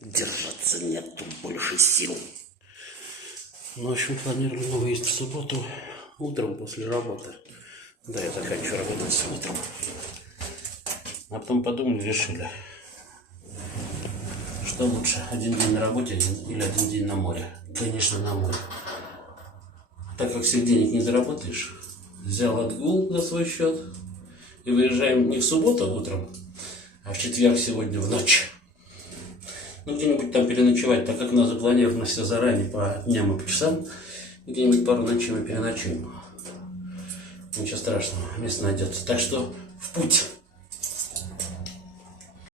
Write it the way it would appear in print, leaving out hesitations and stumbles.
Держаться нету больше сил. Ну, в общем, планировали мы выезд в субботу утром после работы. Да, я заканчиваю работать с утром. А потом подумали, решили, что лучше, один день на работе или один день на море. Конечно, на море. Так как всех денег не заработаешь, взял отгул на свой счет и выезжаем не в субботу утром, а в четверг сегодня в ночь. Ну, где-нибудь там переночевать, так как у нас запланировано все заранее по дням и по часам. Где-нибудь пару ночей мы переночуем. Ничего страшного, место найдется. Так что в путь.